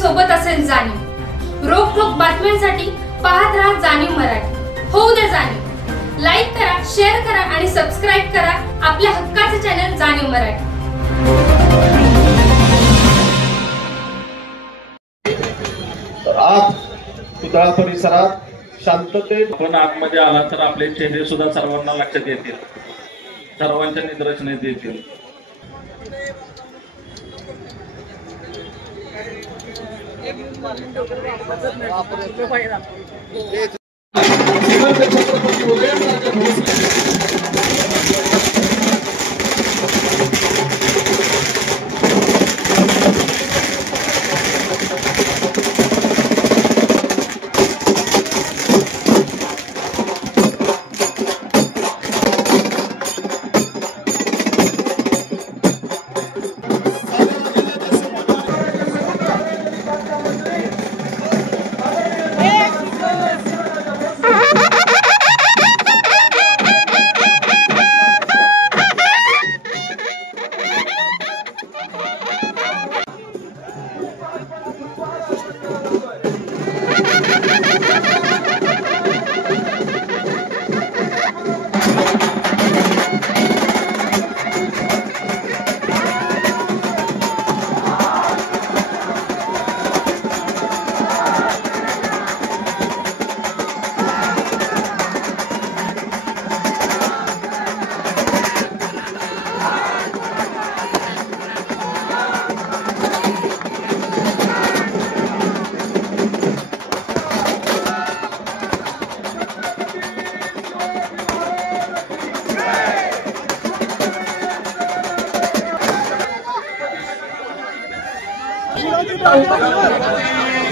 सोबत असेल जाणीव। रोखोक बातम्यांसाठी पाहत राहा जाणीव मराठी। होऊ दे जाणीव। लाईक करा, शेअर करा आणि सबस्क्राइब करा आपल्या हक्काचे चॅनल जाणीव मराठी। आज पुतळा परिसरात शांततेत आपण आतमध्ये आला तर आपले चेहरे सुद्धा सर्वांना लक्षात येतील, सर्वांच्या निदर्शनास येतील।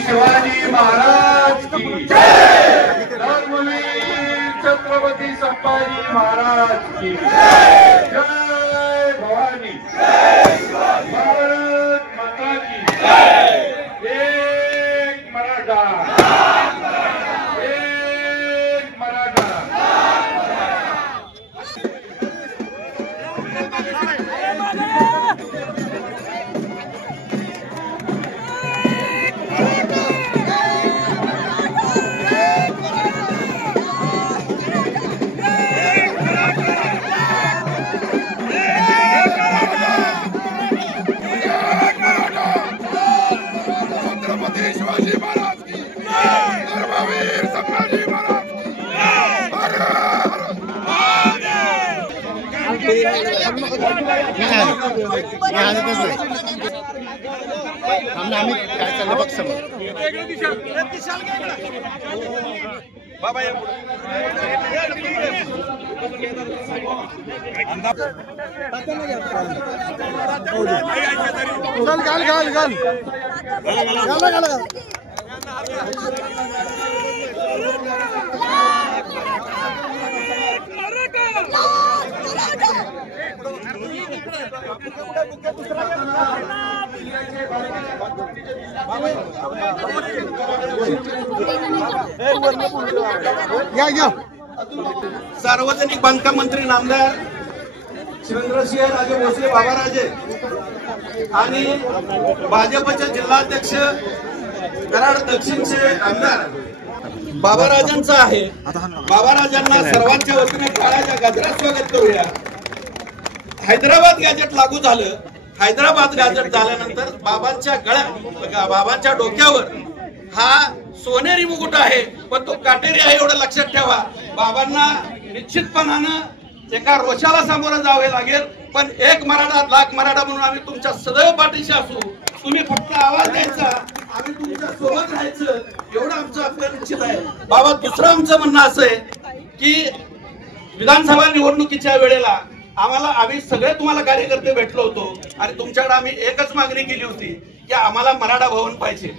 शिवाजी महाराज की जय। धर्मवीर छत्रपती संभाजी महाराज की जय। जय भवानी, भारत माता की जय। एक मराठा, एक मराठा। शिवाजी महाराज की धर्मवीर संभाजी महाराज सार्वजनिक बांधकाम मंत्री नामदार शिवेंद्रसिंह राजे भोसले बाबाराजे आणि भाजपचे जिल्हाध्यक्ष कराड दक्षिणचे आमदार बाबाराजांचा आहे। बाबाराजांना सर्वांच्या वतीने काळाच्या गजरात स्वागत करूया। हैदराबाद गॅजेट लागू झालं। हैदराबाद गॅजेट झाल्यानंतर बाबांच्या डोक्यावर हा सोनेरी मुकुट आहे, पण तो काटेरी आहे एवढं लक्षात ठेवा। बाबांना निश्चितपणानं एका रोषाला सामोरं जावे लागेल, पण एक मराठा लाख मराठा म्हणून आम्ही तुमच्या सदैव पाठीशी असू। तुम्ही फक्त आवाज द्यायचा, आम्ही तुमच्या सोबत राहायचं, एवढं आमचं आपलं निश्चित आहे। बाबा, दुसरं आमचं म्हणणं असं आहे की विधानसभा निवडणुकीच्या वेळेला आम्ही सगळे तुम्हाला कार्यकर्ते भेटलो होतो आणि तुमच्याकडे आम्ही एकच मागणी केली होती की आम्हाला मराठा भवन पाहिजे।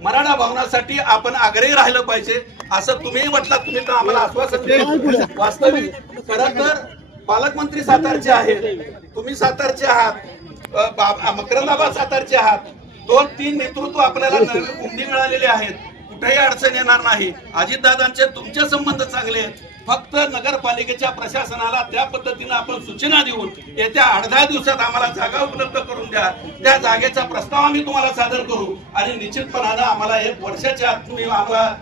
मराठा भवनासाठी आपण आग्रही राहिलं पाहिजे असं तुम्ही म्हटलात। तुम्ही तर आम्हाला आश्वासन दिले। वास्तविक खरं तर पालकमंत्री सातारचे आहेत, तुम्ही सातारचे आहात, मकरंदाबाद सातारचे आहात। 2-3 नेतृत्व आपल्याला नवी उमदी मिळालेले आहेत, कुठेही अडचण येणार नाही। अजितदादांचे तुमचे संबंध चांगले आहेत, फक्त नगरपालिकेच्या प्रशासनाला त्या पद्धतीने आपण सूचना देऊन येत्या 8-10 दिवसात आम्हाला जागा उपलब्ध करून द्या, त्या जागेचा प्रस्ताव आम्ही तुम्हाला सादर करू आणि निश्चितपणानं आम्हाला 1 वर्षाच्या आत तुम्ही आम्हाला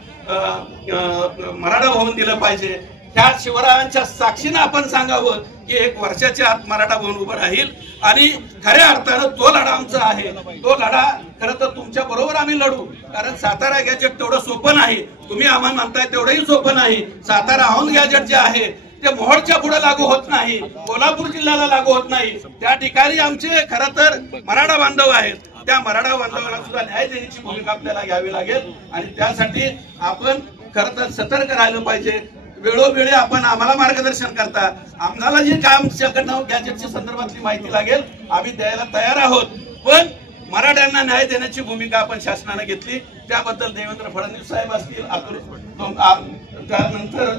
मराठा भवन दिलं पाहिजे। त्या शिवरायांच्या साक्षीनं आपण सांगावं की 1 वर्षाच्या आत मराठा भवन उभं राहील आणि खऱ्या अर्थानं तो लढा आमचा आहे। तो लढा खरं तर तुमच्या बरोबर आम्ही लढू, कारण सातारा गॅजेट तेवढं सोपं नाही, तुम्ही आम्हाला म्हणताय तेवढंही सोपं नाही। सातारा औंध गॅजेट जे आहे ते मोहोळच्या पुढे लागू होत नाही, कोल्हापूर जिल्ह्याला लागू होत नाही। त्या ठिकाणी आमचे खरं तर मराठा बांधव आहेत, त्या मराठा बांधवांना सुद्धा न्याय देण्याची भूमिका आपल्याला घ्यावी लागेल आणि त्यासाठी आपण खरं तर सतर्क राहिलं पाहिजे। वेळोवेळी आपण आम्हाला मार्गदर्शन करता, आम्हाला जे काम गॅजेटच्या संदर्भातली माहिती लागेल आम्ही द्यायला तयार आहोत, पण मराठ्यांना न्याय देण्याची भूमिका आपण शासनाने घेतली त्याबद्दल देवेंद्र फडणवीस साहेब असतील, त्यानंतर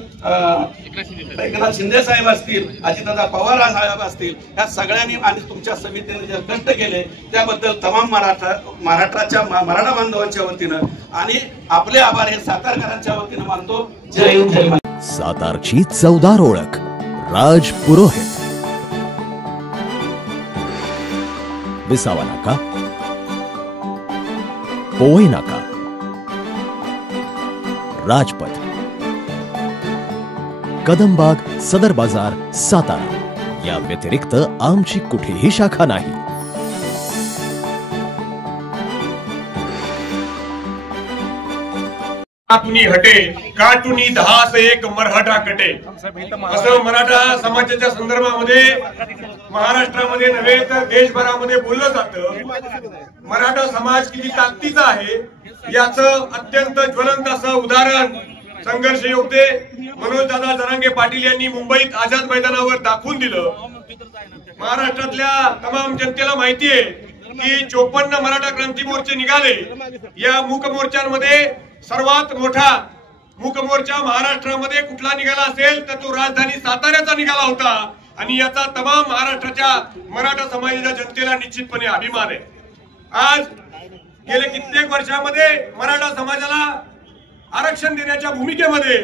एकनाथ शिंदे साहेब असतील, अजितदादा पवार साहेब असतील, या सगळ्यांनी आणि तुमच्या समितीने जे कष्ट केले त्याबद्दल तमाम महाराष्ट्राच्या मराठा बांधवांच्या वतीनं आणि आपले आभार हे सातारकरांच्या वतीनं मानतो। जय हिंद जय महाराष्ट्र। सातारची चवदार ओळख राज पुरोहित, विसावा नाका, पोवई नाका, राजपथ, कदमबाग, सदर बाजार, सातारा या व्यतिरिक्त आमची कुठेही शाखा नाही। काटुनी हटे काटुनी 10 मराठा कटे असं मराठा समाजाच्या संदर्भामध्ये महाराष्ट्रामध्ये नव्हे तर देशभरामध्ये बोललं जातं। मराठा समाज किती ताकदीचा आहे याचं अत्यंत ज्वलंत असं उदाहरण संघर्ष योद्धे मनोजदादा जरांगे पाटील यांनी मुंबईत आझाद मैदानावर दाखवून दिलं। महाराष्ट्रातल्या तमाम जनतेला माहिती आहे की 54 मराठा क्रांती मोर्चे निघाले। या मूक मोर्चांमध्ये सर्वात मोठा मूक मोर्चा महाराष्ट्रामध्ये कुठला निघाला असेल तर तो राजधानी साताऱ्याचा निघाला होता आणि याचा तमाम महाराष्ट्राच्या मराठा समाजाच्या जनतेला निश्चितपणे अभिमान आहे। आज गेले कित्येक वर्षांमध्ये मराठा समाजाला आरक्षण देण्याच्या भूमिकेमध्ये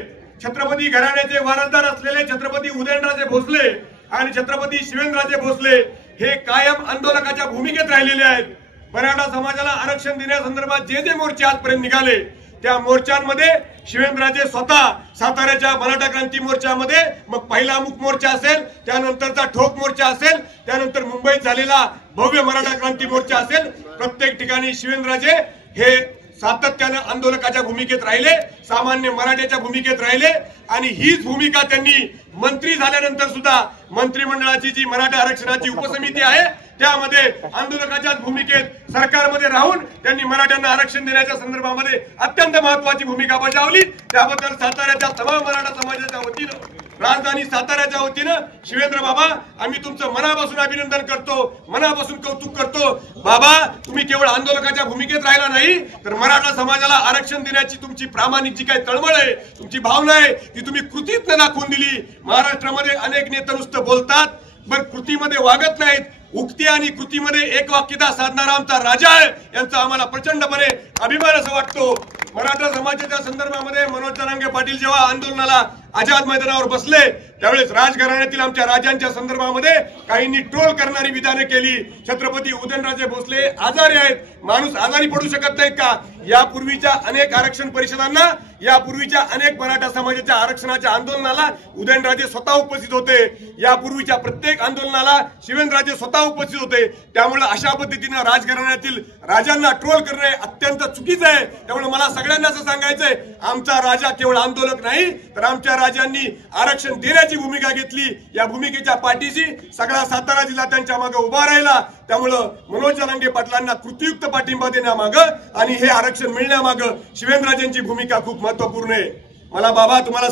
छत्रपती घराण्याचे वारसदार असलेले छत्रपती उदयनराजे भोसले आणि छत्रपती शिवेंद्रराजे भोसले हे कायम आंदोलकाच्या भूमिकेत राहिलेले आहेत। मराठा समाजाला आरक्षण देण्यासंदर्भात जे मोर्चे आजपर्यंत निघाले त्या मोर्चांमध्ये शिवेंद्रराजे स्वतः साताऱ्याच्या मराठा क्रांती मोर्चामध्ये, मग पहिला मूक मोर्चा असेल, त्यानंतरचा ठोक मोर्चा असेल, त्यानंतर मुंबईत झालेला भव्य मराठा क्रांती मोर्चा असेल, प्रत्येक ठिकाणी शिवेंद्रराजे हे सातत्याने आंदोलकाच्या भूमिकेत राहिले, सामान्य मराठ्याच्या भूमिकेत राहिले आणि हीच भूमिका त्यांनी मंत्री झाल्यानंतर सुद्धा मंत्रिमंडळाची जी मराठा आरक्षणाची उपसमिती आहे त्यामध्ये आंदोलकाच्या भूमिकेत सरकारमध्ये राहून त्यांनी मराठ्यांना आरक्षण देण्याच्या संदर्भामध्ये अत्यंत महत्त्वाची भूमिका बजावली। त्याबद्दल साताऱ्याच्या तमाम मराठा समाजाच्या वतीनं, राजधानी साताऱ्याच्या वतीनं शिवेंद्र बाबा आम्ही तुमचं मनापासून अभिनंदन करतो, मनापासून कौतुक करतो। बाबा तुम्ही केवळ आंदोलकाच्या भूमिकेत राहिला नाही तर मराठा समाजाला आरक्षण देण्याची तुमची प्रामाणिक जी काही तळमळ आहे, तुमची भावना आहे ती तुम्ही कृतीत दाखवून दिली। महाराष्ट्रामध्ये अनेक नेते नुसतं बोलतात पण कृतीमध्ये वागत नाहीत, उक्ती आणि कृतीमध्ये एकवाक्यता साधणारा आमचा राजा आहे, यांचा आम्हाला प्रचंडपणे अभिमान असं वाटतो। मराठा समाजाच्या संदर्भामध्ये मनोज जरांगे पाटील जेव्हा आंदोलनाला आझाद मैदानावर बसले त्यावेळेस राजघराण्यातील आमच्या राजांच्या संदर्भामध्ये काहींनी ट्रोल करणारी विधाने केली। छत्रपती उदयनराजे भोसले आजारी आहेत, माणूस आजारी पडू शकत नाहीत का? यापूर्वीच्या अनेक आरक्षण परिषदांना, यापूर्वीच्या अनेक मराठा समाजाच्या आरक्षणाच्या आंदोलनाला उदयनराजे स्वतः उपस्थित होते, यापूर्वीच्या प्रत्येक आंदोलनाला शिवेंद्रराजे स्वतः उपस्थित होते। त्यामुळे अशा पद्धतीने राजघराण्यातील राजांना ट्रोल करणे अत्यंत चुकीचं आहे। त्यामुळे मला सगळ्यांना असं सांगायचंय, आमचा राजा केवळ आंदोलक नाही तर आमच्या राजांनी आरक्षण देण्याची भूमिका घेतली। या भूमिकेच्या पाठीशी सगळा सातारा जिल्हा त्यांच्या मागे उभा राहिला। त्यामुळे मनोज जरांगे पाटलांना कृतीयुक्त पाठिंबा देण्यामागं आणि हे आरक्षण मिळण्यामागं शिवेंद्रराजेंची भूमिका खूप महत्त्वपूर्ण आहे। मला बाबा तुम्हाला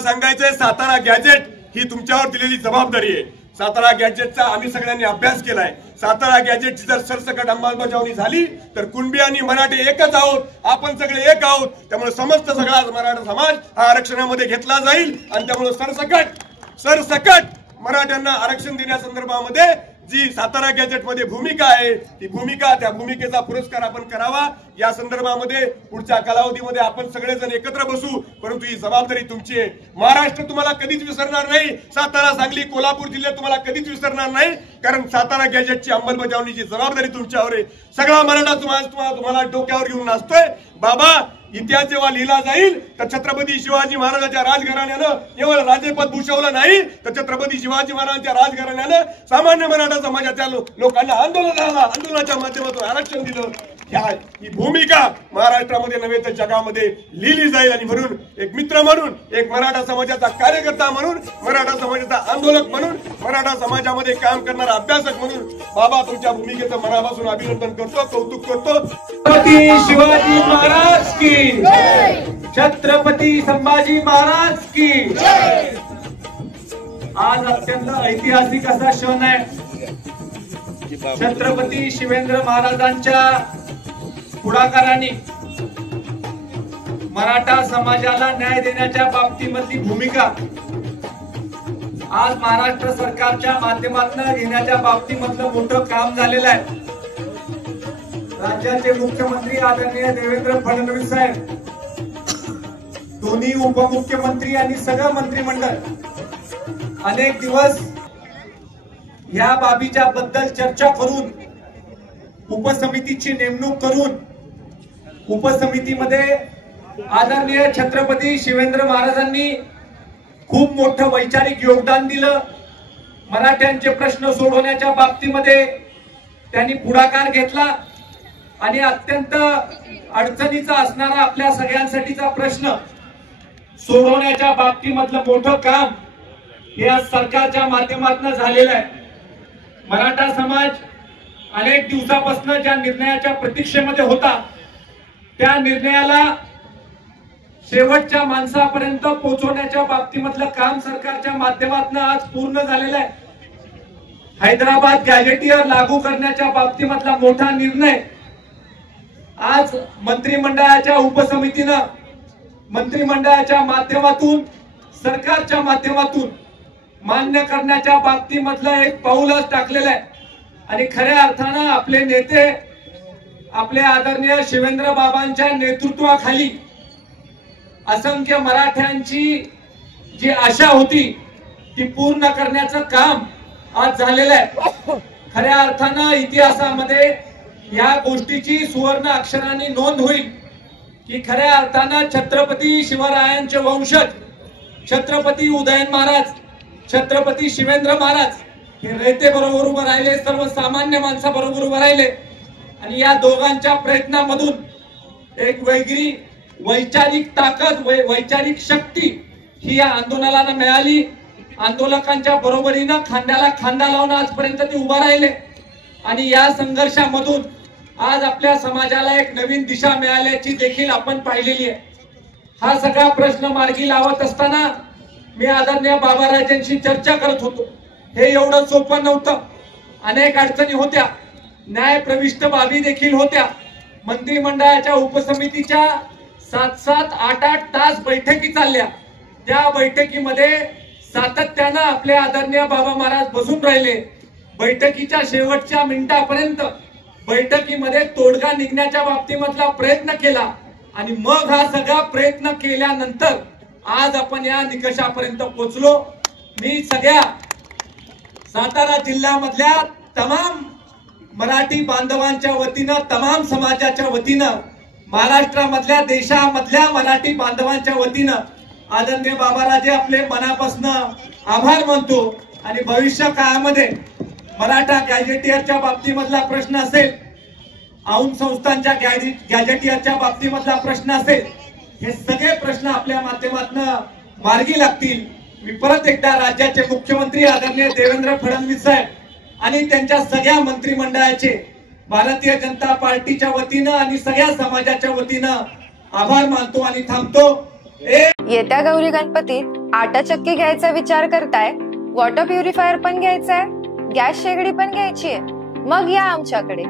सांगायचंय सातारा गॅजेट ही तुमच्यावर दिलेली जबाबदारी आहे। सातारा गॅजेटचा आम्ही सगळ्यांनी अभ्यास केलाय। सातारा गॅजेटची जर सरसकट अंमलबजावणी झाली तर कुणबी आणि मराठे एकच आहोत, आपण सगळे एक आहोत। त्यामुळे समस्त सगळा मराठा समाज हा आरक्षणामध्ये घेतला जाईल आणि त्यामुळे सरसकट मराठ्यांना आरक्षण देण्यासंदर्भामध्ये जी सातारा गॅजेट मध्ये भूमिका आहे ती भूमिका, त्या भूमिकेचा पुरस्कार आपण करावा. या संदर्भामध्ये पुढच्या कालावधीमध्ये आपण सगळेजण एकत्र बसू, परंतु ही जबाबदारी तुमची आहे. महाराष्ट्र तुम्हाला कधीच विसरणार नाही. सातारा, सांगली, कोल्हापूर जिल्हे तुम्हाला कधीच विसरणार नाही, कारण सातारा गॅजेटची अंमलबजावणीची जबाबदारी तुमच्यावर आहे. सगळा मराठा समाज तुम्हाला डोक्यावर घेऊन नाचतोय. बाबा, इतिहास जेव्हा लिहिला जाईल तर छत्रपती शिवाजी महाराजांच्या राजघराण्यानं केवळ राजेपद भूषवलं नाही, तर छत्रपती शिवाजी महाराजांच्या राजघराण्यानं सामान्य मराठा समाजाच्या लोकांना आंदोलनाच्या माध्यमातून आरक्षण दिलं. ही भूमिका महाराष्ट्रामध्ये नव्हे तर जगामध्ये लिहिली जाईल. आणि म्हणून एक मित्र म्हणून, एक मराठा समाजाचा कार्यकर्ता म्हणून, मराठा समाजाचा आंदोलक म्हणून, मराठा समाजामध्ये काम करणारा अभ्यासक म्हणून बाबा तुमच्या भूमिकेचं मनापासून अभिनंदन करतो, कौतुक करतो. छत्रपती शिवाजी महाराज की, छत्रपती संभाजी महाराज की. आज अत्यंत ऐतिहासिक असा क्षण आहे. छत्रपती शिवेंद्र महाराजांच्या पुढाकाराने मराठा समाजाला न्याय देण्याच्या बाबतीमधली भूमिका आज महाराष्ट्र सरकारच्या माध्यमातून घेण्याच्या बाबतीमधलं मोठं काम झालेलं आहे. राज्याचे मुख्यमंत्री आदरणीय देवेंद्र फडणवीस साहेब, दोन्ही उपमुख्यमंत्री आणि सगळं मंत्रिमंडळ अनेक दिवस या बाबीच्या बद्दल चर्चा करून उपसमितीची नेमणूक करून उपसमितीमध्ये आदरणीय छत्रपती शिवेंद्र महाराजांनी खूप मोठं वैचारिक योगदान दिलं. मराठ्यांचे प्रश्न सोडवण्याच्या बाबतीमध्ये त्यांनी पुढाकार घेतला आणि अत्यंत अडचणीचा असणारा आपल्या सगळ्यांसाठीचा प्रश्न सोडवण्याच्या बाबतीमधलं मोठं काम हे आज सरकारच्या माध्यमातून झालेलं आहे. मराठा समाज अनेक दिवसापासून ज्या निर्णयाच्या प्रतीक्षेमध्ये होता त्या निर्णयाला शेवटच्या माणसापर्यंत पोहोचवण्याच्या बाबतीमधलं काम सरकारच्या माध्यमातून आज पूर्ण झालेलं आहे. हैदराबाद गॅजेटियर लागू करण्याच्या बाबतीमधला मोठा निर्णय आज मंत्रिमंडळाच्या उपसमितीनं मंत्रिमंडळाच्या माध्यमातून सरकारच्या माध्यमातून मान्य करण्याच्या बाबतीमधलं एक पाऊलच टाकलेलं आहे. आणि खऱ्या अर्थानं आपले नेते आपले आदरणीय शिवेंद्र बाबांच्या नेतृत्वाखाली असंख्य मराठ्यांची जी आशा होती ती पूर्ण करण्याचं काम आज झालेलं आहे. खऱ्या अर्थानं इतिहासामध्ये या गोष्टीची सुवर्ण अक्षरांनी नोंद होईल की खऱ्या अर्थानं छत्रपती शिवरायांचे वंशज छत्रपती उदयन महाराज, छत्रपती शिवेंद्र महाराज हे रयते बरोबर उभं राहिले, सर्वसामान्य माणसाबरोबर उभं राहिले. आणि या दोघांच्या प्रयत्नामधून एक वेगळी वैचारिक ताकद, वैचारिक शक्ती ही या आंदोलनाला मिळाली. आंदोलकांच्या बरोबरीनं खांद्याला खांदा लावून आजपर्यंत ते उभा राहिले. आणि या संघर्षामधून आज आपल्या समाजाला एक नवीन दिशा मिळाल्याची देखील आपण पाहिलेली आहे. हा सगळा प्रश्न मार्गी लावत असताना मी आदरणीय बाबाराजांशी चर्चा करत होतो. हे एवढं सोपं नव्हतं. अनेक अडचणी होत्या, न्याय प्रविष्ट बाबी देखील होत्या. मंत्रिमंडळाच्या उपसमितीच्या 7-7, 8-8 तास बैठकी चालल्या. त्या बैठकीमध्ये सातत्यानं आपले आदरणीय बाबा महाराज बसून राहिले. बैठकीच्या शेवटच्या मिनिटापर्यंत बैठकीमध्ये तोडगा निघण्याच्या बाबतीमधला प्रयत्न केला. आणि मग हा सगळा प्रयत्न केल्यानंतर आज आपण या निकषापर्यंत पोहोचलो. मी सगळ्या सातारा जिल्ह्यामधल्या तमाम मराठी बांधवांच्या वतीनं, तमाम समाजाच्या वतीनं, महाराष्ट्रामधल्या देशामधल्या मराठी बांधवांच्या वतीनं आदरणीय बाबाराजे आपले मनापासून आभार मानतो. आणि भविष्य काळामध्ये मराठा गॅजेटियरच्या बाबतीमधला प्रश्न असेल, औंध संस्थांच्या गॅजेटियरच्या बाबतीमधला प्रश्न असेल, हे सगळे प्रश्न आपल्या माध्यमातून मार्गी लागतील. मी परत एकदा राज्याचे मुख्यमंत्री आदरणीय देवेंद्र फडणवीस साहेब आणि त्यांच्या सगळ्या मंत्रिमंडळाचे भारतीय जनता पार्टीच्या वतीनं आणि सगळ्या समाजाच्या वतीनं आभार मानतो आणि थांबतो. येत्या गौरी गणपतीत आटा चक्की घ्यायचा विचार करताय, वॉटर प्युरिफायर पण घ्यायचंय, गॅस शेगडी पण घ्यायची आहे, मग या आमच्याकडे.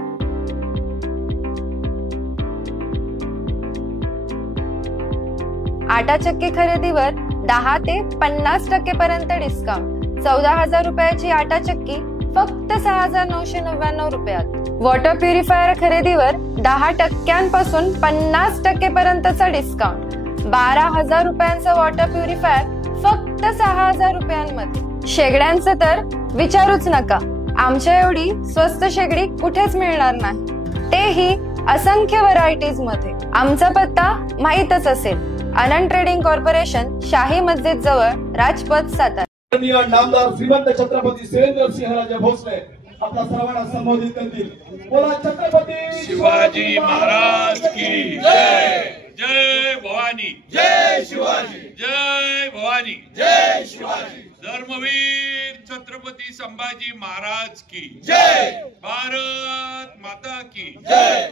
आटा चक्की खरेदीवर 10 ते 50% पर्यंत डिस्काउंट. 14,000 रुपयाची आटा चक्की फक्त 6,999 रुपयात. वॉटर प्युरिफायर खरेदीवर 10% पासून 50% पर्यंतचा डिस्काउंट. 12,000 रुपयांचं वॉटर प्युरिफायर फक्त 6,000 रुपयांमध्ये. शेगड्यांचं तर विचारूच नका. आमच्या एवढी स्वस्त शेगडी कुठेच मिळणार नाही, तेही असंख्य व्हरायटीज मध्ये. आमचा पत्ता माहीतच असेल. आनंद ट्रेडिंग कॉर्पोरेशन, शाही मस्जिद जवळ, राजपथ, सातारा. नामदार श्रीमंत छत्रपती शिवेंद्रसिंहराजे भोसले आपल्या सर्वांना संबोधित करतील. बोला छत्रपती शिवाजी महाराज की जय. जय भवानी, जय शिवाजी, जय भवानी, जय शिवाजी. धर्मवीर छत्रपती संभाजी महाराज की जय. भारत माता की जय.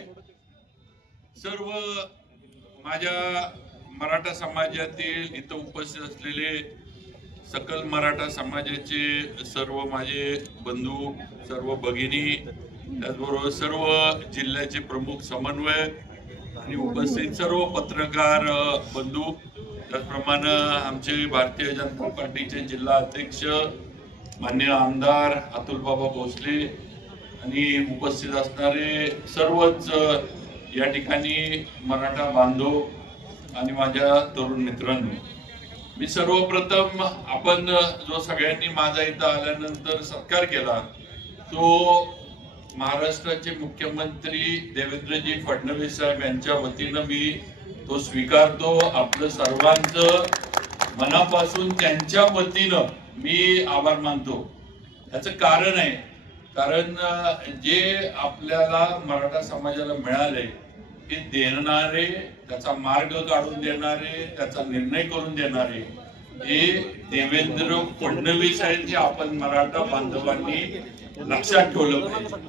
सर्व माझ्या मराठा समाजातील इथं उपस्थित असलेले सकल मराठा समाजाचे सर्व माझे बंधू, सर्व भगिनी, त्याचबरोबर सर्व जिल्ह्याचे प्रमुख समन्वयक आणि उपस्थित सर्व पत्रकार बंधू, त्याचप्रमाणे आमचे भारतीय जनता पार्टीचे जिल्हा अध्यक्ष माननीय आमदार अतुलबाबा भोसले आणि उपस्थित असणारे सर्वच या ठिकाणी मराठा बांधव आणि माझ्या तरुण मित्रांनो, मी सर्वप्रथम आपण जो सगळ्यांनी माझा इथं आल्यानंतर सत्कार केला तो महाराष्ट्राचे मुख्यमंत्री देवेंद्रजी फडणवीस साहेब यांच्या वतीनं मी तो स्वीकारतो. आपलं सर्वांचं मनापासून त्यांच्या वतीनं मी आभार मानतो. याचं कारण आहे, कारण जे आपल्याला मराठा समाजाला मिळाले ते देणारे, त्याचा मार्ग काढून देणारे, त्याचा निर्णय करून देणारे हे देवेंद्र फडणवीस आहेत. हे आपण मराठा बांधवांनी लक्षात ठेवलं पाहिजे.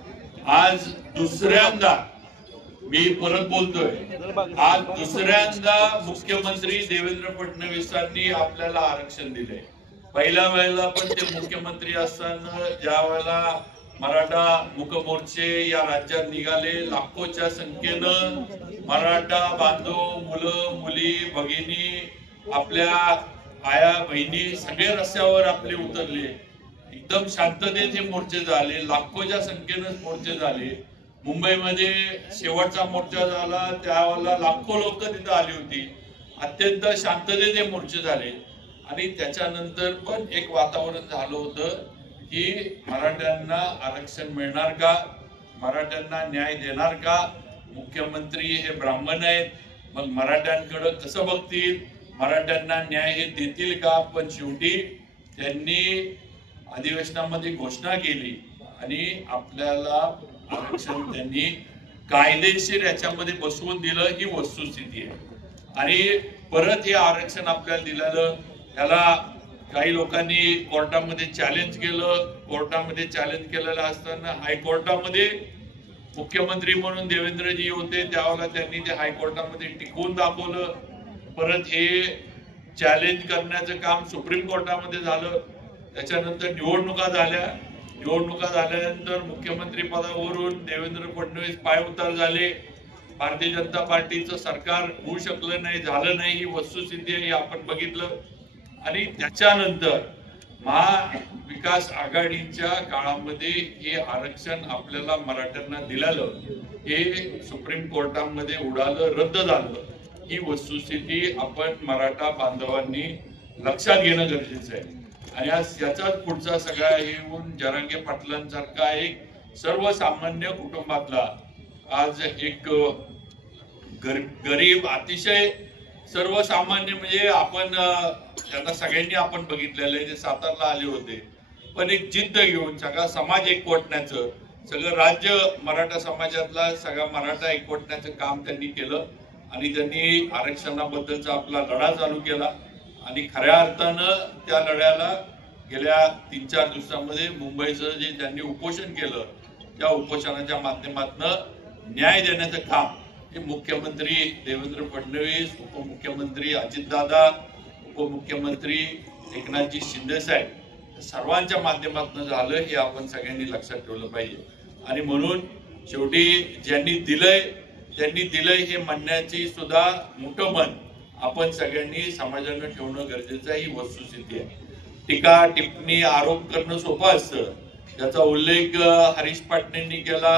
आज दुसऱ्यांदा मी परत बोलतोय, आज दुसऱ्यांदा मुख्यमंत्री देवेंद्र फडणवीसांनी आपल्याला आरक्षण दिले. पहिल्या वेळेला पण ते मुख्यमंत्री असताना ज्या वेळेला मराठा मूकमोर्चे या राज्यात निघाले, लाखोच्या संख्येनं मराठा बांधव, मुलं मुली, भगिनी, आपल्या आया बहिणी सगळे रस्त्यावर आपले उतरले. एकदम शांततेत हे मोर्चे झाले, लाखोच्या संख्येनं मोर्चे झाले. मुंबईमध्ये शेवटचा मोर्चा झाला त्यावेळेला लाखो लोक तिथं आली होती. अत्यंत शांततेत हे मोर्चे झाले आणि त्याच्यानंतर पण एक वातावरण झालं होतं की मराठ्यांना आरक्षण मिळणार का, मराठ्यांना न्याय देणार का, मुख्यमंत्री हे ब्राह्मण आहेत मग मराठ्यांकडे कसं बघतील, मराठ्यांना न्याय हे देतील का. पण शेवटी त्यांनी अधिवेशनामध्ये घोषणा केली आणि आपल्याला आरक्षण त्यांनी कायदेशीर याच्यामध्ये बसवून दिलं. ही वस्तुस्थिती आहे. आणि परत हे आरक्षण आपल्याला दिलेलं, त्याला काही लोकांनी कोर्टामध्ये चॅलेंज केलं. कोर्टामध्ये चॅलेंज केलेलं असताना हायकोर्टामध्ये मुख्यमंत्री म्हणून देवेंद्रजी होते, त्यावेळेला त्यांनी ते हायकोर्टामध्ये टिकवून दाखवलं. परत हे चॅलेंज करण्याचं काम सुप्रीम कोर्टामध्ये झालं. त्याच्यानंतर निवडणुका झाल्या. निवडणुका झाल्यानंतर मुख्यमंत्री पदावरून देवेंद्र फडणवीस पायउतार झाले. भारतीय जनता पार्टीचं सरकार होऊ शकलं नाही, झालं नाही. ही वस्तुस्थिती आहे, आपण बघितलं. आणि त्याच्यानंतर महाविकास आघाडीच्या काळामध्ये हे आरक्षण आपल्याला मराठ्यांना दिलेलं हे सुप्रीम कोर्टामध्ये उडालं, रद्द झालं. ही वस्तुस्थिती आपण मराठा बांधवांनी लक्षात घेणं गरजेचं आहे. आणि आज याचाच पुढचा सगळा येऊन जरांगे पाटलांसारखा एक सर्वसामान्य कुटुंबातला आज एक गरीब अतिशय सर्वसामान्य म्हणजे आपण त्यांना सगळ्यांनी आपण बघितलेलं आहे. ते सातारला आले होते पण एक जिद्द घेऊन सगळा समाज एकवटण्याचं, सगळं राज्य मराठा समाजातला सगळा मराठा एकवटण्याचं काम त्यांनी केलं आणि त्यांनी आरक्षणाबद्दलचा आपला लढा चालू केला. आणि खऱ्या अर्थानं त्या लढ्याला गेल्या 3-4 दिवसांमध्ये मुंबईचं जे त्यांनी उपोषण केलं त्या उपोषणाच्या माध्यमातून न्याय देण्याचं काम हे मुख्यमंत्री देवेंद्र फडणवीस, उपमुख्यमंत्री अजितदादा, उपमुख्यमंत्री एकनाथजी शिंदे साहेब सर्वांच्या माध्यमातून झालं हे आपण सगळ्यांनी लक्षात ठेवलं पाहिजे. आणि म्हणून शेवटी ज्यांनी दिलंय हे म्हणण्याची सुद्धा मोठं मन आपण सगळ्यांनी समाजानं ठेवणं गरजेचं आहे. ही वस्तुस्थिती आहे. टीका टिप्पणी आरोप करणं सोपं असतं, त्याचा उल्लेख हरीश पाटणेंनी केला,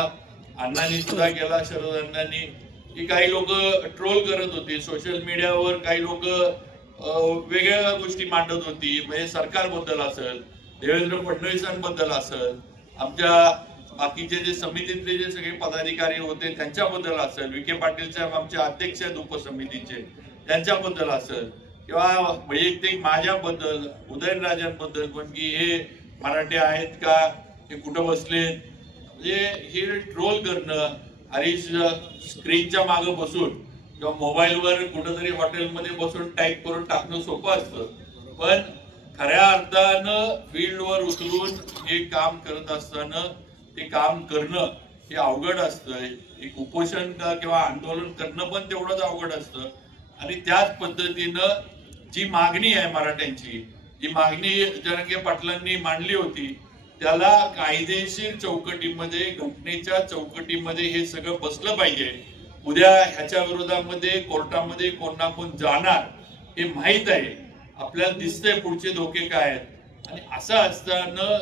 अण्णांनी सुद्धा केला, शरद अण्णांनी, की काही लोक ट्रोल करत होते सोशल मीडियावर, काही लोक वेगळ्या गोष्टी मांडत होती, म्हणजे सरकारबद्दल असेल, देवेंद्र फडणवीसांबद्दल असेल, आमच्या बाकीचे जे समितीतले जे सगळे पदाधिकारी होते त्यांच्याबद्दल असेल, विखे पाटील साहेब आमचे अध्यक्ष आहेत उपसमितीचे त्यांच्याबद्दल असेल, किंवा वैयक्तिक माझ्याबद्दल, उदयनराजांबद्दल पण, की हे मराठी आहेत का, हे कुठं बसलेत, म्हणजे हे ट्रोल करणं, हरीश स्क्रीनच्या मागे बसून किंवा मोबाईलवर कुठंतरी हॉटेलमध्ये बसून टाईप करून टाकणं सोपं असतं, पण खऱ्या अर्थानं फील्डवर उतरून हे काम करत असताना ते काम करणं हे अवघड असतं. एक उपोषण किंवा आंदोलन करणं पण तेवढंच अवघड असतं. आणि त्याच पद्धतीनं जी मागणी आहे मराठ्यांची, जी मागणी जरांगे पाटलांनी मांडली होती, त्याला कायदेशीर चौकटीमध्ये, घटनेच्या चौकटीमध्ये हे सगळं बसलं पाहिजे. उद्या ह्याच्या विरोधामध्ये कोर्टामध्ये कोण ना कोण जाणार हे माहीत आहे, आपल्याला दिसतंय पुढचे धोके काय आहेत. आणि असं असताना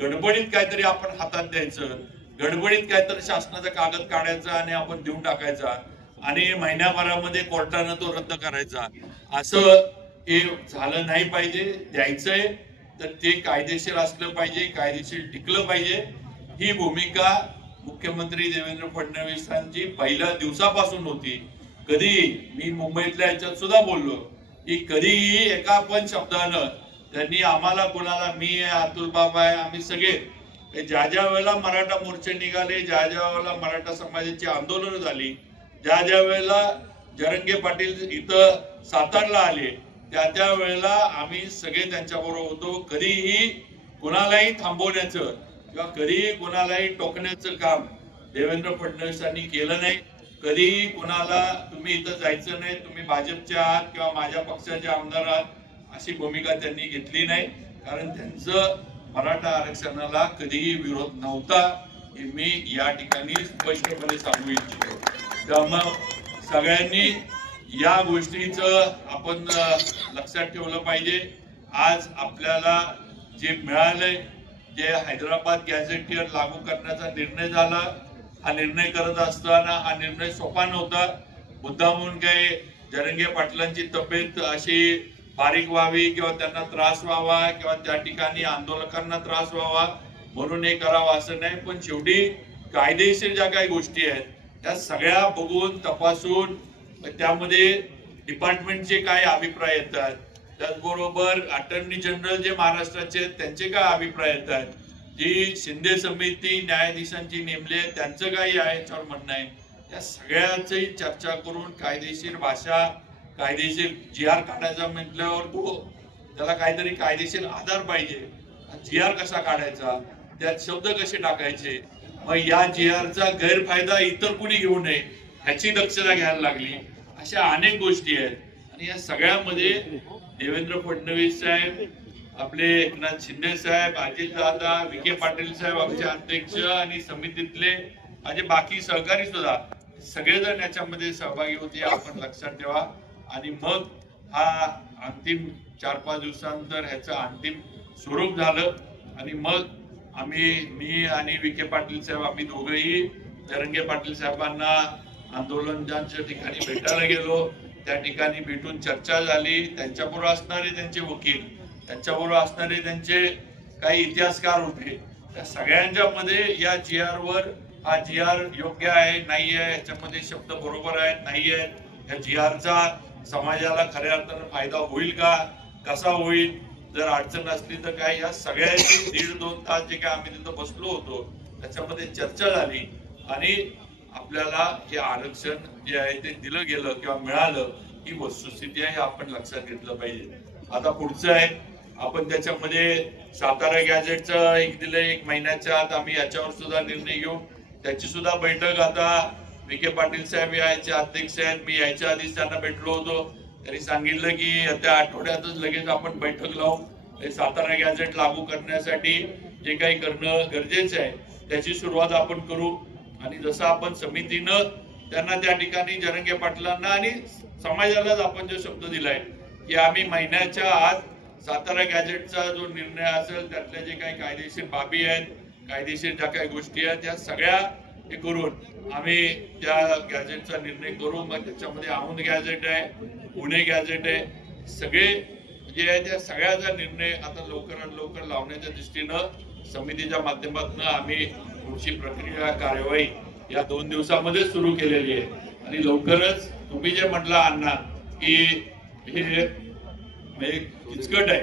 गडबडीत काहीतरी आपण हातात द्यायचं, गडबडीत काहीतरी शासनाचा कागद काढायचा आणि आपण देऊन टाकायचा आणि महिन्याभरामध्ये कोर्टानं तो रद्द करायचा, असं हे झालं नाही पाहिजे. द्यायचंय तर ते कायदेशीर असलं पाहिजे, कायदेशीर टिकलं पाहिजे. ही भूमिका मुख्यमंत्री देवेंद्र फडणवीसांची पहिल्या दिवसापासून होती. कधी मी मुंबईतल्या याच्यात सुद्धा बोललो की कधीही एका पण शब्दानं त्यांनी आम्हाला, कोणाला, मी आहे, अतुल बाबा आहे, आम्ही सगळे ज्या ज्या वेळेला मराठा मोर्चे निघाले, ज्या ज्या वेळेला मराठा समाजाची आंदोलनं झाली, ज्या ज्या वेळेला जरंगे पाटील इथं सातारला आले, त्या वेळेला आम्ही सगळे त्यांच्याबरोबर होतो. कधीही कोणालाही थांबवण्याचं किंवा कधीही कोणालाही टोकण्याचं काम देवेंद्र फडणवीसांनी केलं नाही. कधीही कोणाला तुम्ही इथं जायचं नाही, तुम्ही भाजपचे आहात किंवा माझ्या पक्षाचे आमदार आहात, अशी भूमिका त्यांनी घेतली नाही. कारण त्यांचं मराठा आरक्षणाला कधीही विरोध नव्हता, हे मी या ठिकाणी स्पष्टपणे सांगू इच्छितो. त्यामुळे सगळ्यांनी या गोष्टीचं आपण लक्षात ठेवलं पाहिजे. आज आपल्याला जे मिळालंय, जे हैदराबाद गॅझेटियर लागू करण्याचा निर्णय झाला, हा निर्णय करत असताना हा निर्णय सोपा नव्हता. मुद्दामून काही जरंगे पाटलांची तब्येत अशी बारीक व्हावी किंवा त्यांना त्रास व्हावा किंवा त्या ठिकाणी आंदोलकांना त्रास व्हावा म्हणून हे करावं असं नाही. पण शेवटी कायदेशीर ज्या काही गोष्टी आहेत त्या सगळ्या बघून तपासून त्यामध्ये डिपार्टमेंटचे काय अभिप्राय येतात, त्याचबरोबर अटर्नी जनरल जे महाराष्ट्राचे आहेत त्यांचे काय अभिप्राय येतात, जी शिंदे समिती न्यायाधीशांची नेमली आहे त्यांचं काय याच्यावर म्हणणं आहे, या सगळ्याची चर्चा करून कायदेशीर भाषा, कायदेशीर GR काढायचा म्हटल्यावर त्याला काहीतरी कायदेशीर आधार पाहिजे. GR कसा काढायचा, त्यात शब्द कसे टाकायचे, मग या GRचा गैरफायदा इतर कुणी घेऊ नये ह्याची दक्षता घ्यायला लागली. अशा अनेक गोष्टी आहेत. आणि या सगळ्यामध्ये देवेंद्र फडणवीस साहेब, आपले एकनाथ शिंदे साहेब, अजितदादा, विखे पाटील साहेब आमचे अध्यक्ष आणि समितीतले माझे बाकी सहकारी सुद्धा सगळेजण याच्यामध्ये सहभागी होते, आपण लक्षात ठेवा. आणि मग हा अंतिम 4-5 दिवसानंतर ह्याचं अंतिम स्वरूप झालं. आणि मग मी आणि विखे पाटील साहेब आम्ही दोघंही जरंगे पाटील साहेबांना आंदोलनाच्या ठिकाणी भेटायला गेलो. त्या ठिकाणी भेटून चर्चा झाली. त्यांच्याबरोबर असणारे त्यांचे वकील, त्यांच्याबरोबर असणारे त्यांचे काही इतिहासकार होते. त्या सगळ्यांच्या मध्ये या GR वर, हा GR योग्य आहे नाही आहे, याच्यामध्ये शब्द बरोबर आहेत नाही आहेत, या GRचा समाजाला खऱ्या अर्थानं फायदा होईल का, कसा होईल, जर अडचण असली तर काय, या सगळ्याची 1.5-2 तास जे काय आम्ही तिथं बसलो होतो त्याच्यामध्ये चर्चा झाली. आणि आपल्याला हे आरक्षण जे आहे ते दिलं गेलं किंवा मिळालं ही वस्तुस्थिती आहे, हे आपण लक्षात घेतलं पाहिजे. आता पुढचं आहे, आपण त्याच्यामध्ये सातारा गॅझेटचं एक दिलं, 1 महिन्याच्या आत आम्ही याच्यावर सुद्धा निर्णय घेऊ. त्याची सुद्धा बैठक आता विखे पाटील साहेब याचे अध्यक्ष आहेत. मी याच्या आधीच त्यांना भेटलो होतो, त्यांनी सांगितलं की त्या आठवड्यातच लगेच आपण बैठक लावू. सातारा गॅझेट लागू करण्यासाठी जे काही करणं गरजेचं आहे त्याची सुरुवात आपण करू. आणि जसं आपण समितीनं त्यांना त्या ठिकाणी जरंगे पाटलांना आणि समाजालाच आपण जो शब्द दिलाय की आम्ही महिन्याच्या आत सातारा गॅझेटचा जो निर्णय असेल त्यातल्या जे काही कायदेशीर बाबी आहेत, कायदेशीर ज्या काही गोष्टी आहेत त्या सगळ्या हे करून आम्ही त्या गॅजेटचा निर्णय करू. मग त्याच्यामध्ये औंध गॅजेट आहे, पुणे गॅजेट आहे, सगळे जे आहे त्या सगळ्याचा निर्णय आता लवकरात लवकर लावण्याच्या दृष्टीनं समितीच्या माध्यमातून आम्ही पुढची प्रक्रिया कार्यवाही या 2 दिवसामध्ये सुरू केलेली आहे. आणि लवकरच तुम्ही जे म्हटला अण्णा की हे किचकट आहे,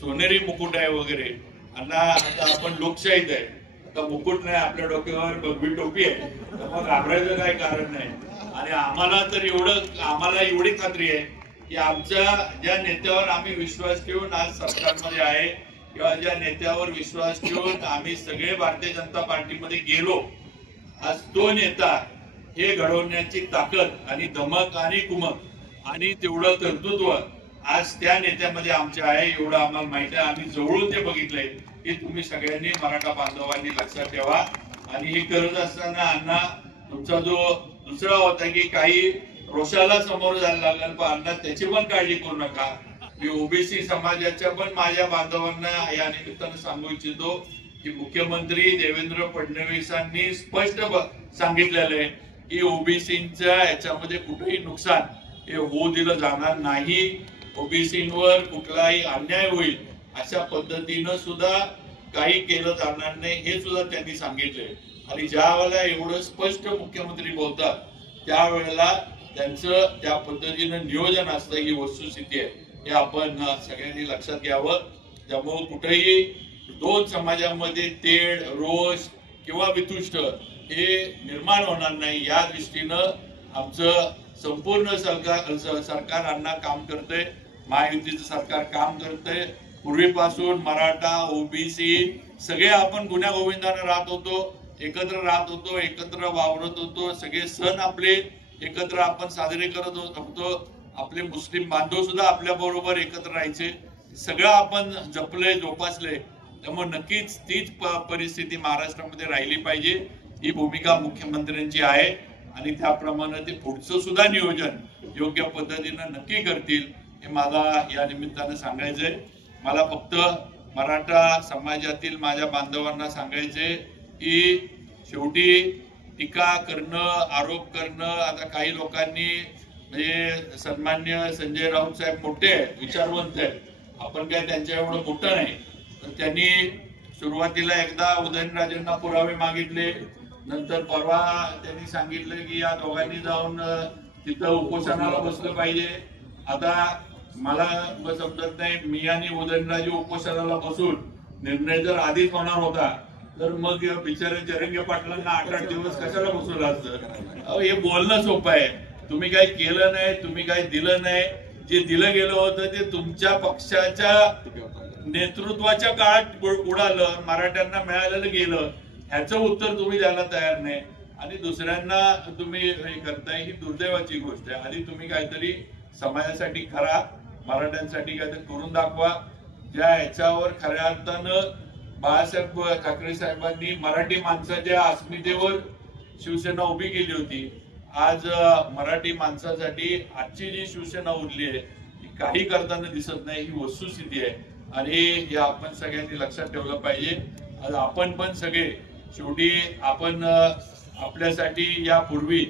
सोनेरी मुकुट आहे वगैरे, अण्णा आता आपण लोकशाहीत आहे, आता मुकुट नाही आपल्या डोक्यावर भगवी टोपी आहे, तर मग घाबरायचं काय कारण नाही. आणि आम्हाला एवढी खात्री आहे की आमच्या ज्या नेत्यावर आम्ही विश्वास ठेवून आज सरकारमध्ये आहे किंवा ज्या नेत्यावर विश्वास ठेवून आम्ही सगळे भारतीय जनता पार्टीमध्ये गेलो, आज तो नेता हे घडवण्याची ताकद आणि धमक आणि कुमक आणि तेवढं कर्तृत्व आज त्या नेत्यामध्ये आमच्या आहे, एवढं आम्हाला माहिती आहे. आम्ही जवळून ते बघितलंय. हे तुम्ही सगळ्यांनी मराठा बांधवांनी लक्षात ठेवा. आणि हे करत असताना अण्णा तुमचा जो दुसरा होता की काही रोषाला समोर जायला लागेल, पण अण्णा त्याची पण काळजी करू नका. मी ओबीसी समाजाच्या पण माझ्या बांधवांना या निमित्तानं सांगू इच्छितो की मुख्यमंत्री देवेंद्र फडणवीसांनी स्पष्ट सांगितलेलं आहे की ओबीसींच्या याच्यामध्ये कुठेही नुकसान हे होऊ दिलं जाणार नाही. ओबीसींवर कुठलाही अन्याय होईल अशा पद्धतीनं सुद्धा काही केलं जाणार नाही, हे सुद्धा त्यांनी सांगितलंय. आणि ज्या वेळेला एवढं स्पष्ट मुख्यमंत्री बोलतात त्यावेळेला त्यांचं त्या पद्धतीनं नियोजन असतं, ही वस्तुस्थिती आहे, हे आपण सगळ्यांनी लक्षात घ्यावं. त्यामुळे कुठेही 2 समाजामध्ये तेढ, रोष किंवा वितुष्ट हे निर्माण होणार नाही, या दृष्टीनं आमचं संपूर्ण सरकार अण्णा काम करतंय. महायुतीचं सरकार काम करतंय. पूर्वीपासून मराठा, ओबीसी सगळे आपण गुन्ह्या गोविंदाने राहत होतो, एकत्र राहत होतो, एकत्र वावरत होतो. सगळे सण आपले एकत्र आपण साजरे करत होतो. आपले मुस्लिम बांधव सुद्धा आपल्या बरोबर एकत्र राहायचे. सगळं आपण जपले, जोपासले. त्यामुळे नक्कीच तीच परिस्थिती महाराष्ट्रामध्ये राहिली पाहिजे, ही भूमिका मुख्यमंत्र्यांची आहे. आणि त्याप्रमाणे ते पुढचं सुद्धा नियोजन योग्य पद्धतीनं नक्की करतील, हे मला या निमित्तानं सांगायचंय. मला फक्त मराठा समाजातील माझ्या बांधवांना सांगायचंय की शेवटी टीका करणं, आरोप करणं, आता काही लोकांनी म्हणजे सन्मान्य संजय राऊत साहेब मोठे आहेत, विचारवंत आहेत, आपण काय त्यांच्या एवढं मोठं नाही, तर त्यांनी सुरुवातीला एकदा उदयनराजेंना पुरावे मागितले, नंतर परवा त्यांनी सांगितलं की या दोघांनी जाऊन तिथं उपोषणाला बसलं पाहिजे. आता मला समजत नाही, मी आणि उदयनराजे उपोषणाला बसून निर्णय जर आधीच होणार होता तर मग बिचारे जरंगे पाटलांना 8-8 दिवस कशाला बसवलं असतं. हे बोलणं सोपं आहे. तुम्ही काही केलं नाही, तुम्ही काही दिलं नाही. जे दिलं गेलं होतं ते तुमच्या पक्षाच्या नेतृत्वाच्या काळात उडालं, मराठ्यांना मिळालेलं गेलं, ह्याचं उत्तर तुम्ही द्यायला तयार नाही आणि दुसऱ्यांना तुम्ही हे करताय, ही दुर्दैवाची गोष्ट आहे. आधी तुम्ही काहीतरी समाजासाठी करा, मराठ्यांसाठी काहीतरी करून दाखवा. ज्या ह्याच्यावर खऱ्या अर्थानं बाळासाहेब ठाकरे साहेबांनी मराठी माणसाच्या अस्मितेवर शिवसेना उभी केली होती, आज मराठी माणसासाठी आजची जी शिवसेना उरली आहे ती काही करताना दिसत नाही, ही वस्तुस्थिती आहे. आणि हे आपण सगळ्यांनी लक्षात ठेवलं पाहिजे. आज आपण पण सगळे शेवटी आपण आपल्यासाठी यापूर्वी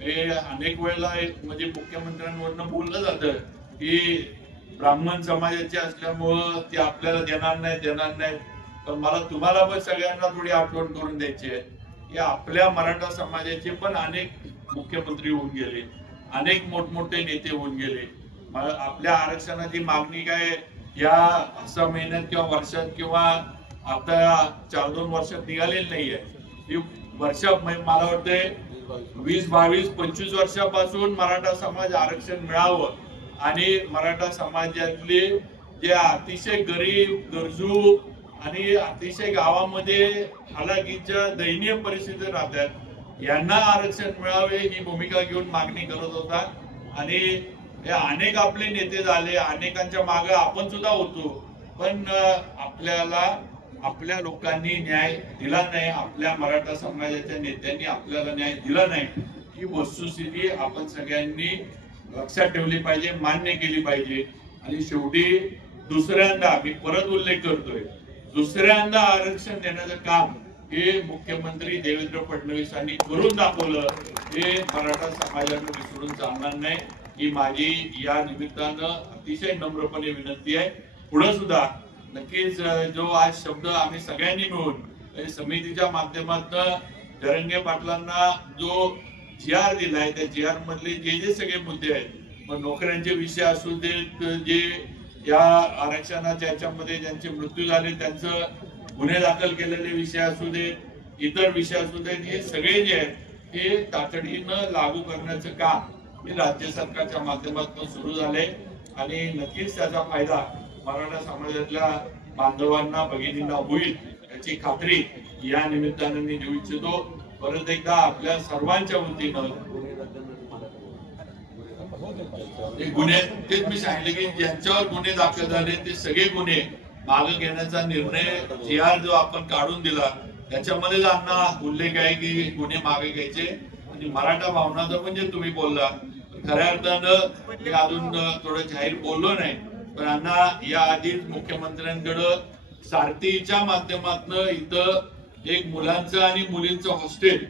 हे अनेक वेळेला म्हणजे मुख्यमंत्र्यांवरनं बोललं जातं की ब्राह्मण समाजाचे असल्यामुळं ते आपल्याला देणार नाही. पण मला तुम्हाला पण सगळ्यांना थोडी आठवण करून द्यायची आहे की आपल्या मराठा समाजाचे पण अनेक मुख्यमंत्री होऊन गेले, अनेक मोठमोठे नेते होऊन गेले. आपल्या आरक्षणाची मागणी काय या 6 महिन्यात किंवा वर्षात किंवा आता 4-2 वर्षात निघालेली नाहीये. ही मला वाटतंय 20, 22, 25 वर्षापासून मराठा समाज आरक्षण मिळावं आणि मराठा समाजातले जे अतिशय गरीब, गरजू आणि अतिशय गावामध्ये हालाकीच्या दयनीय परिस्थितीत राहतात यांना आरक्षण मिळावे ही भूमिका घेऊन मागणी करत होता. आणि हे अनेक आपले नेते झाले, अनेकांच्या मागे आपण सुद्धा होतो, पण आपल्याला आपल्या लोकांनी न्याय दिला नाही, आपल्या मराठा समाजाच्या नेत्यांनी आपल्याला न्याय दिला नाही. ही वस्तुस्थिती आपण सगळ्यांनी लक्षात ठेवली पाहिजे, मान्य केली पाहिजे. आणि शेवटी दुसऱ्यांदा मी परत उल्लेख करतोय, दुसऱ्यांदा आरक्षण देण्याचं काम हे मुख्यमंत्री देवेंद्र फडणवीसांनी करून दाखवलं. हे मराठा समाजानं विसरून चालणार नाही ही माझी या निमित्तानं अतिशय नम्रपणे विनंती आहे. पुढे सुद्धा नक्कीच जो आज शब्द आम्ही सगळ्यांनी मिळून समितीच्या माध्यमातून जरंगे पाटलांना जो GR दिलाय त्या GR मधले जे सगळे मुद्दे आहेत, मग नोकऱ्यांचे विषय असू देत, जे या आरक्षणाच्या याच्यामध्ये ज्यांचे मृत्यू झाले त्यांचं गुन्हे दाखल केलेले विषय असू दे, इतर विषय असू देत, हे सगळे जे आहेत हे तातडीनं लागू करण्याचं काम हे राज्य सरकारच्या माध्यमातून सुरू झाले आणि नक्कीच त्याचा फायदा मराठा समाजातल्या बांधवांना भगिनींना होईल याची खात्री या निमित्तानं मी देऊ इच्छितो. परत एकदा आपल्या सर्वांच्या वतीनं गुन्हे तेच मी सांगितले की ज्यांच्यावर गुन्हे दाखल झाले ते सगळे गुन्हे मागे घेण्याचा निर्णय GR जो आपण काढून दिला त्याच्यामध्ये अण्णा उल्लेख आहे की गुन्हे मागे घ्यायचे. आणि मराठा भावनाचं म्हणजे तुम्ही बोलला खऱ्या अर्थानं मी अजून थोडं जाहीर बोललो नाही, पण अण्णा या आधीच मुख्यमंत्र्यांकडं सारथीच्या माध्यमातून इथं एक मुलांचं आणि मुलींचं हॉस्टेल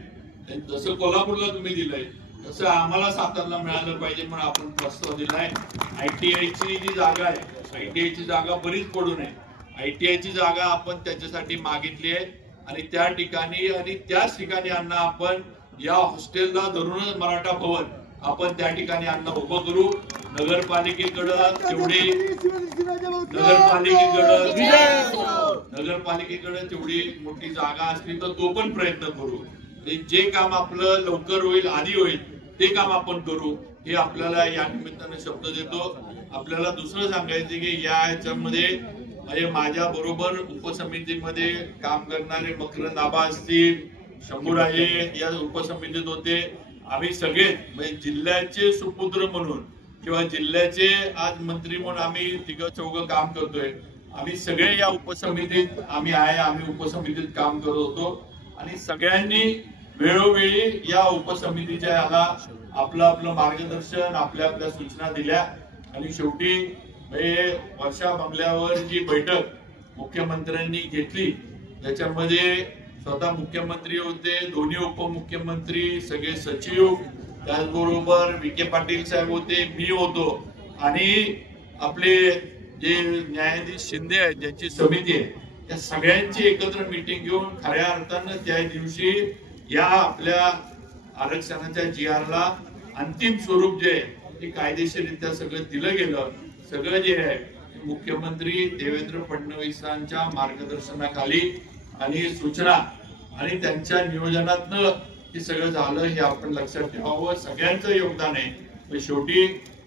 जसं कोल्हापूरला तुम्ही दिलंय तसं आम्हाला सातारला मिळालं पाहिजे म्हणून आपण प्रस्ताव दिलाय. ITI ची जी जागा आहे, ITI ची जागा बरीच पडून आहे, ITI ची जागा आपण त्याच्यासाठी मागितली आहे आणि त्या ठिकाणी आणि त्याच ठिकाणी अण्णा आपण या हॉस्टेलला धरूनच मराठा भवन आपण त्या ठिकाणी अण्णा उभं करू. नगरपालिकेकडं तेवढी मोठी जागा असली तर तो पण प्रयत्न करू. जे काम आपलं लवकर होईल आधी होईल ते काम आपण करू हे आपल्याला या निमित्तानं शब्द देतो. आपल्याला दुसरं सांगायचं की या ह्याच्यामध्ये म्हणजे माझ्या बरोबर उपसमितीमध्ये काम करणारे मकरंद आबा असतील, शंभूराजे या उपसमितीत होते. आम्ही सगळे म्हणजे जिल्ह्याचे सुपुत्र म्हणून किंवा जिल्ह्याचे आज मंत्री म्हणून आम्ही तिघं चौघं काम करतोय. आम्ही सगळे या उपसमितीत आम्ही उपसमितीत काम करत होतो आणि सगळ्यांनी वेळोवेळी या उपसमितीच्या याला आपलं मार्गदर्शन आपल्या सूचना दिल्या आणि शेवटी वर्षा बंगल्यावर जी बैठक मुख्यमंत्र्यांनी घेतली त्याच्यामध्ये स्वतः मुख्यमंत्री होते, दोन्ही उपमुख्यमंत्री, सगळे सचिव, त्याचबरोबर विखे पाटील साहेब होते, मी होतो आणि आपले जे न्यायाधीश शिंदे आहेत ज्यांची समिती आहे त्या सगळ्यांची एकत्र मीटिंग घेऊन खऱ्या अर्थानं त्या दिवशी या आपल्या आरक्षणाच्या GRला अंतिम स्वरूप जे आहे ते कायदेशीररित्या सगळं दिलं गेलं. सगळं जे आहे मुख्यमंत्री देवेंद्र फडणवीसांच्या मार्गदर्शनाखाली आणि सूचना आणि त्यांच्या नियोजनातनं हे सगळं झालं हे आपण लक्षात ठेवावं. सगळ्यांचं योगदान आहे. शेवटी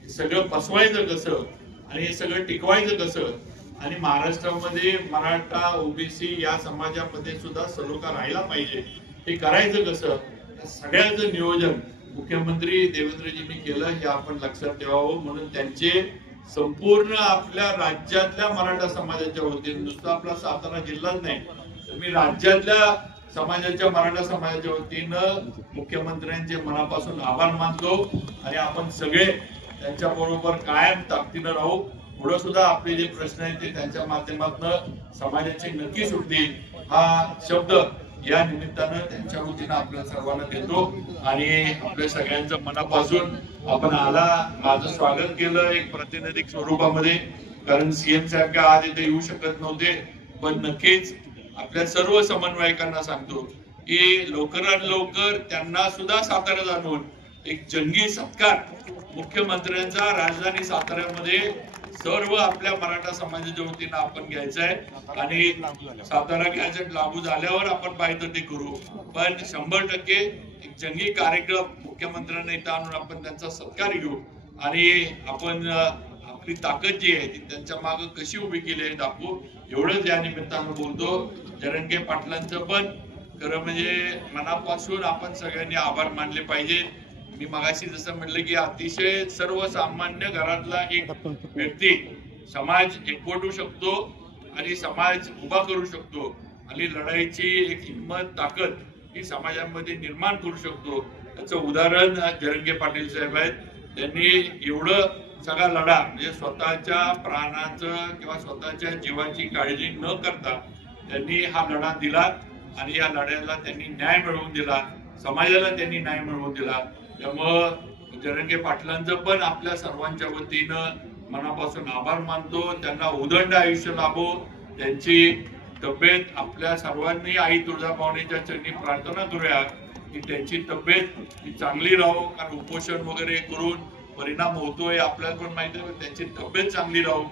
सगळं बसवायचं कसं आणि हे सगळं टिकवायचं कसं आणि महाराष्ट्रामध्ये मराठा OBC या समाजामध्ये सुद्धा सलोखा राहिला पाहिजे हे करायचं कसं सगळ्याचं नियोजन मुख्यमंत्री देवेंद्रजींनी केलं हे आपण लक्षात ठेवावं. म्हणून त्यांचे संपूर्ण आपल्या राज्यातल्या मराठा समाजाच्या वतीने नुसतं आपला सातारा जिल्हाच नाही तर मी राज्यातल्या समाजाच्या मराठा समाजाच्या वतीनं मुख्यमंत्र्यांचे मनापासून आभार मानतो आणि आपण सगळे त्यांच्या बरोबर कायम ताकदीनं राहू. पुढे सुद्धा आपले जे प्रश्न आहेत ते त्यांच्या माध्यमातून समाजाचे नक्की सुटतील हा शब्द या निमित्तानं त्यांच्या वतीनं आपल्या सर्वांना देतो आणि आपल्या सगळ्यांचं मनापासून आपण आला माझं स्वागत केलं एक प्रातिनिधिक स्वरूपामध्ये कारण CM साहेब का आज इथे येऊ शकत नव्हते. पण नक्कीच आपल्या सर्व समन्वयकांना सांगतो की लवकरात लवकर त्यांना सुद्धा साताऱ्यात आणून एक जंगी सत्कार मुख्यमंत्र्यांचा राजधानी साताऱ्यामध्ये सर्व आपल्या मराठा समाजाच्या वतीनं आपण घ्यायचं आहे आणि सातारा गॅजेट लागू झाल्यावर आपण पाहिजे ते करू. पण 100% एक जंगी कार्यक्रम मुख्यमंत्र्यांना इथं आणून आपण त्यांचा सत्कार घेऊ आणि आपण आपली ताकद जी आहे ती त्यांच्या मागे कशी उभी केली आहे दाखवू एवढंच या निमित्तानं बोलतो. जरंगे पाटलांचं पण खरं म्हणजे मनापासून आपण सगळ्यांनी आभार मानले पाहिजे. मी मगाशी जसं म्हटलं की अतिशय सर्वसामान्य घरातला एक व्यक्ती समाज एकवटू शकतो आणि समाज उभा करू शकतो आणि लढाईची एक हिंमत ताकद ही समाजामध्ये निर्माण करू शकतो. त्याचं उदाहरण जरंगे पाटील साहेब आहेत. त्यांनी एवढं सगळा लढा म्हणजे स्वतःच्या प्राणाचं किंवा स्वतःच्या जीवाची काळजी न करता त्यांनी हा लढा दिला आणि या लढ्याला त्यांनी न्याय मिळवून दिला, समाजाला त्यांनी न्याय मिळवून दिला. त्यामुळं जरांगे पाटलांचं पण आपल्या सर्वांच्या वतीनं मनापासून आभार मानतो. त्यांना उदंड आयुष्य लाभो, त्यांची तब्येत, आपल्या सर्वांनी आई तुळजाभवानीच्या चरणी प्रार्थना करूया की त्यांची तब्येत ही चांगली राहो. कारण उपोषण वगैरे करून परिणाम होतोय आपल्याला पण माहिती आहे. त्यांची तब्येत चांगली राहो,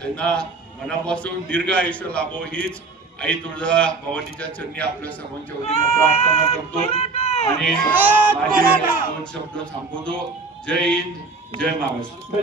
त्यांना मनापासून दीर्घ आयुष्य लाभो हीच आई तुळजाभवानीच्या चरणी आपल्या सर्वांच्या वतीनं प्रार्थना करतो आणि माझे दोन शब्द थांबवतो. जय हिंद, जय महाराष्ट्र.